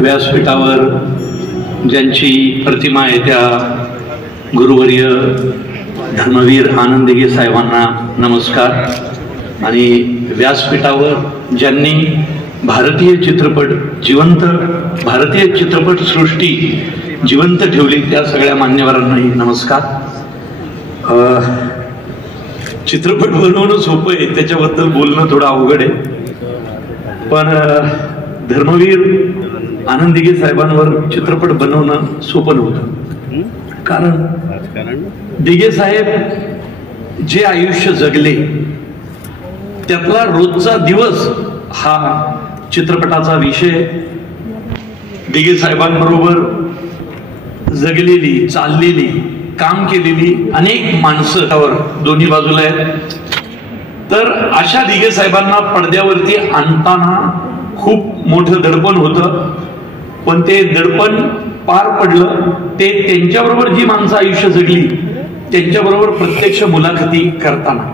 व्यासपीठावर ज्यांची प्रतिमा आहे त्या गुरुवर्य धर्मवीर आनंद दिघे साहेबांना नमस्कार। आणि व्यासपीठावर ज्यांनी भारतीय चित्रपट सृष्टी जिवंत ठेवली त्या सगळ्या मान्यवरांनाही नमस्कार। चित्रपट बनवणं सोपं आहे, त्याच्याबद्दल बोलणं थोडं अवघड आहे, पण धर्मवीर आनंद दिघे साहेबांवर चित्रपट बनवणं सोपं नव्हतं। कारण दिघे साहेब जे आयुष्य जगले त्यातला रोजचा दिवस हा चित्रपटाचा विषय। दिघे साहेबांबरोबर जगलेली, चाललेली, काम केलेली अनेक माणसं दोन्ही बाजूला आहेत। तर अशा दिघे साहेबांना पडद्यावरती आणताना खूप मोठं दडपण होतं, पण ते दडपण पार पडलं। ते त्यांच्याबरोबर जी माणसं आयुष्य जगली त्यांच्याबरोबर प्रत्यक्ष मुलाखती करताना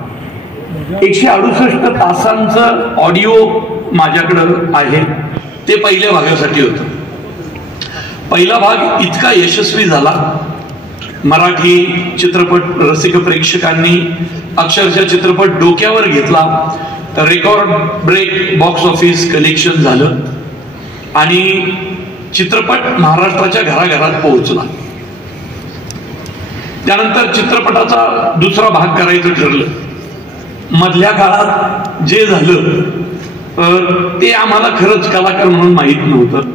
168 तासांचं ऑडिओ माझ्याकडं आहे। ते पहिल्या भागासाठी होतं। पहिला भाग इतका यशस्वी झाला, मराठी चित्रपट रसिक प्रेक्षकांनी अक्षरशः चित्रपट डोक्यावर घेतला, record break box office collection झालं आणि चित्रपट महाराष्ट्राच्या घराघरात पोहोचला। त्यानंतर चित्रपटाचा दुसरा भाग करायचं ठरलं। मधल्या काळात जे झालं ते आम्हाला खरंच कलाकार म्हणून माहीत नव्हतं।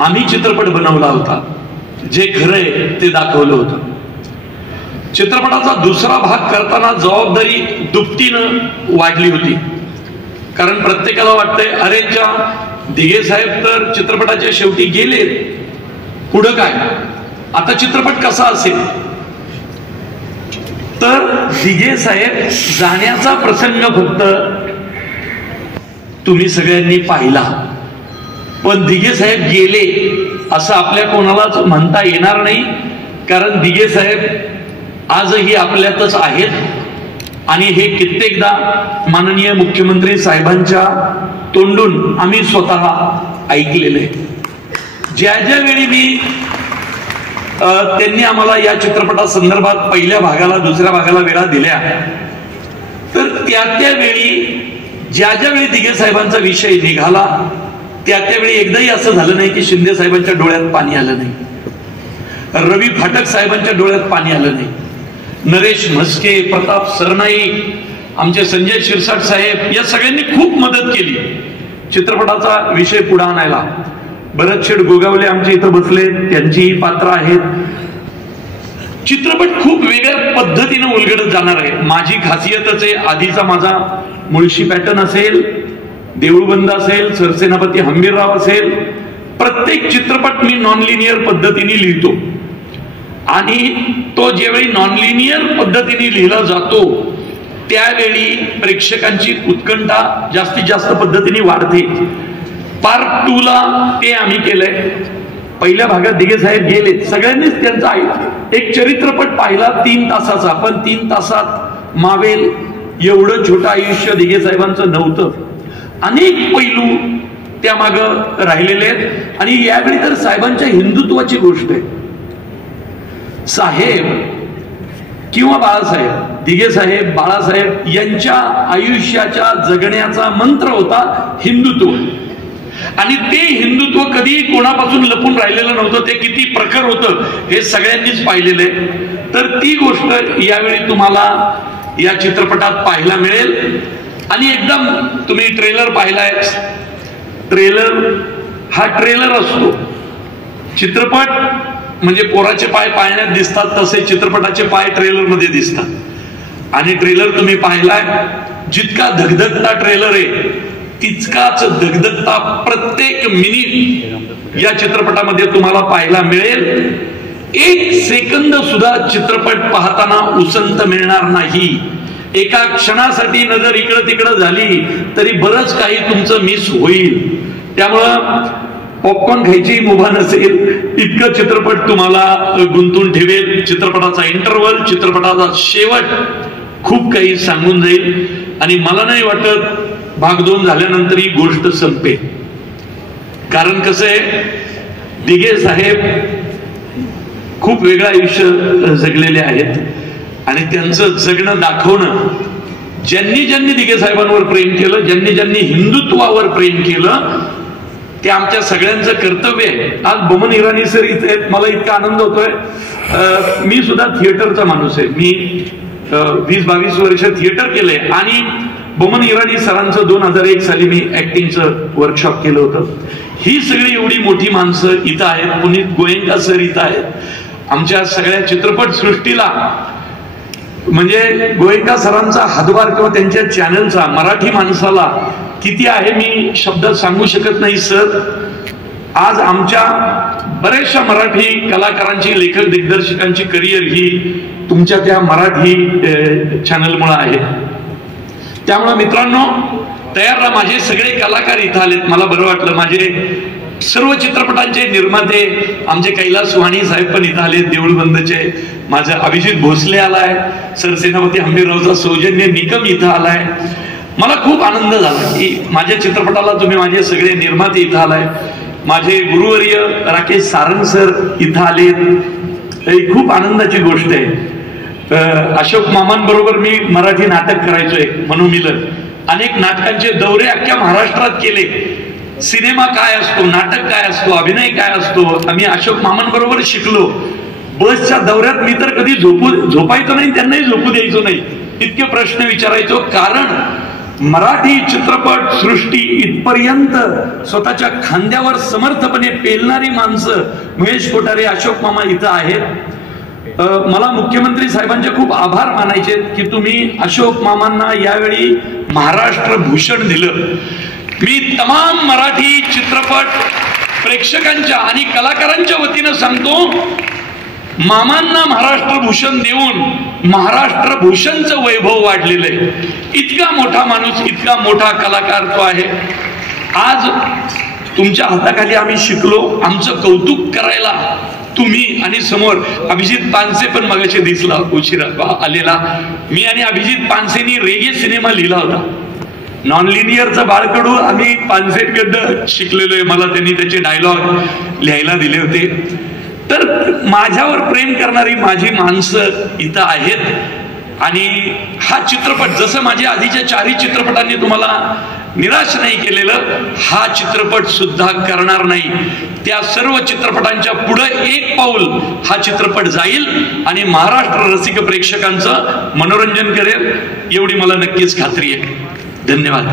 आम्ही चित्रपट बनवला होता, जे खरंय ते दाखवलं होतं। चित्रपटाचा दुसरा भाग करताना जबाबदारी दुपटीनं वाढली होती, कारण प्रत्येकाला वाटतंय अरे च्या दिघे साहेब तर चित्रपटाच्या शेवटी गेले, पुढं काय, आता चित्रपट कसा असेल। तर दिघे साहेब जाण्याचा प्रसंग फक्त तुम्ही सगळ्यांनी पाहिला, पण दिघे साहेब गेले असं आपल्या कोणालाच म्हणता येणार नाही, कारण दिघे साहेब आजही आपल्यातच आहेत। आणि हे कित्येकदा माननीय मुख्यमंत्री साहेबांच्या तोंडून आम्ही स्वतः ऐकलेले। ज्या वेळी मी त्यांनी आम्हाला या चित्रपटा संदर्भात पहिल्या भागाला दुसऱ्या भागाला वेळा दिल्या, तर त्या वेळी ज्या वेळी दिघे साहेबांचा विषय निघाला त्यावेळी एकदाही असं झालं नाही की शिंदे साहेबांच्या डोळ्यात पाणी आलं नाही, रवी फाटक साहेबांच्या डोळ्यात पाणी आलं नाही, नरेश म्हस्के, प्रताप सरनाईक, आमचे संजय शिरसाट साहेब या सगळ्यांनी खूप मदत केली चित्रपटाचा विषय पुढे आणायला। भरत शेठ गोगावले आमच्या इथं बसले, त्यांची पात्र आहेत। चित्रपट खूप वेगळ्या पद्धतीने उलगडत जाणार आहे। माझी खासियतच आहे, आधीचा माझा मुळशी पॅटर्न असेल, देऊळबंद असेल, सरसेनापती हंबीरराव असेल, प्रत्येक चित्रपट मी नॉन लिनियर पद्धतीने लिहितो। आणि तो ज्यावेळी नॉन लिनियर पद्धतीने लिहिला जातो त्यावेळी प्रेक्षकांची उत्कंठा जास्तीत जास्त पद्धतीने वाढते। पार्ट 2 ला ते आम्ही केलंय। पहिल्या भागात दिघे साहेब गेले, सगळ्यांनीच त्यांचा एक चरित्रपट पाहिला 3 तासाचा, पण 3 तासात मावेल एवढं छोटं आयुष्य दिघे साहेबांचं नव्हतं। अनेक पैलू त्यामाग राहिलेले आहेत। आणि यावेळी तर साहेबांच्या हिंदुत्वाची गोष्ट आहे। साहेब किंवा बाळासाहेब, दिघे साहेब, बाळासाहेब यांच्या आयुष्याच्या जगण्याचा मंत्र होता हिंदुत्व। आणि ते हिंदुत्व कधी कोणापासून लपून राहिलेलं नव्हतं, ते किती प्रखर होतं हे सगळ्यांनीच पाहिलेलं आहे। तर ती गोष्ट यावेळी तुम्हाला या चित्रपटात पाहायला मिळेल। आणि एकदम तुम्ही ट्रेलर पाहिलाय, ट्रेलर असतो। चित्रपट म्हणजे पोराचे पाय पाळण्यात दिसतात, तसे चित्रपटाचे पाय ट्रेलर मध्ये दिसतात। आणि ट्रेलर तुम्ही पाहिलाय, जितका धगधगता ट्रेलर आहे तितकाच धगधगता प्रत्येक मिनिट या चित्रपटामध्ये तुम्हाला पाहायला मिळेल। 1 सेकंद सुद्धा चित्रपट पाहताना उसंत मिळणार नाही। एका क्षणासाठी नजर इकडं तिकडं झाली तरी बरंच काही तुमचं मिस होईल। त्यामुळं पॉपकॉर्न खायची मुभा नसेल इतकं चित्रपट तुम्हाला गुंतून ठेवेल। चित्रपटाचा इंटरव्हल, चित्रपटाचा शेवट खूप काही सांगून जाईल। आणि मला नाही वाटत भाग 2 झाल्यानंतर ही गोष्ट संपेल। कारण कसं आहे, दिघे साहेब खूप वेगळं आयुष्य जगलेले आहेत आणि त्यांचं जगणं दाखवणं, ज्यांनी ज्यांनी दिघे साहेबांवर प्रेम केलं, ज्यांनी ज्यांनी हिंदुत्वावर प्रेम केलं, ते आमच्या सगळ्यांचं कर्तव्य आहे. आज बमन इराणी सर इथे आहेत, मला इतका आनंद होतोय. मी सुद्धा थिएटरचा माणूस आहे, मी 20-22 वर्ष थिएटर केलंय आणि बमन इराणी सरांचं 2001 साली मी ऍक्टिंगचं वर्कशॉप केलं होतं. ही सगळी एवढी मोठी माणसं इथं आहेत, पुनीत गोयंका सर इथं आहेत. आमच्या सगळ्या चित्रपट सृष्टीला म्हणजे गोयंका सरांचा हातभार किंवा त्यांच्या चॅनलचा मराठी माणसाला किती आहे मी शब्दात सांगू शकत नाही सर. आज आमच्या बऱ्याचशा मराठी कलाकारांची, लेखक दिग्दर्शकांची करिअर ही तुमच्या त्या मराठी चॅनलमुळे आहे. त्यामुळे मित्रांनो, तयार राहा. माझे सगळे कलाकार इथं आलेत, मला बरं वाटलं. माझे सर्व चित्रपटांचे निर्माते आमचे कैलास वाणी साहेब पण इथं आले, देऊळबंदचे. माझं अभिजित भोसले आलाय, सरसेनापती हंबीररावचा सौजन्य निकम इथं आलाय. मला खूप आनंद झाला की माझ्या चित्रपटाला तुम्ही माझे सगळे निर्माते इथं आलाय. माझे गुरुवर्य राकेश सारंग सर इथं आलेत, ही खूप आनंदाची गोष्ट आहे. अशोक मामांबरोबर मी मराठी नाटक करायचोय, मनोमिलन. अनेक नाटकांचे दौरे अख्ख्या महाराष्ट्रात केले. सिनेमा काय असतो, नाटक काय असतो, अभिनय काय असतो, आम्ही अशोक मामांबरोबर शिकलो. बसच्या दौऱ्यात मी तर कधी झोपायचो नाही, त्यांनाही झोपू द्यायचो नाही, इतके प्रश्न विचारायचो. कारण मराठी चित्रपट सृष्टी इथपर्यंत स्वतःच्या खांद्यावर समर्थपणे पेलणारी माणसं महेश कोठारे, अशोक मामा इथं आहेत. मला मुख्यमंत्री साहेबांचे खूप आभार मानायचे की तुम्ही अशोक मामांना यावेळी महाराष्ट्र भूषण दिलं. मी तमाम मराठी चित्रपट प्रेक्षकांच्या आणि कलाकारांच्या वतीनं सांगतो, मामांना महाराष्ट्र भूषण देऊन महाराष्ट्र भूषणचं वैभव वाढलेलं आहे. इतका मोठा माणूस, इतका मोठा कलाकार तो आहे. आज तुमच्या हाताखाली आम्ही शिकलो. आमचं कौतुक करायला तुम्ही आणि समोर अभिजित पानसे पण मगाशी दिसला, उशिरा आलेला. मी आणि अभिजित पानसेनी रेगे सिनेमा लिहिला होता. नॉन लिनियरचं बाळकडू आम्ही पानसेकडनं शिकलेलो आहे. मला त्यांनी त्याचे डायलॉग लिहायला दिले होते. तर माझ्यावर प्रेम करणारी माझी माणसं इथं आहेत. आणि हा चित्रपट, जसं माझ्या आधीच्या 4ही चित्रपटांनी तुम्हाला निराश नाही केलेलं, हा चित्रपट सुद्धा करणार नाही. त्या सर्व चित्रपटांच्या पुढे एक पाऊल हा चित्रपट जाईल आणि महाराष्ट्र रसिक प्रेक्षकांचं मनोरंजन करेल, एवढी मला नक्कीच खात्री आहे. धन्यवाद.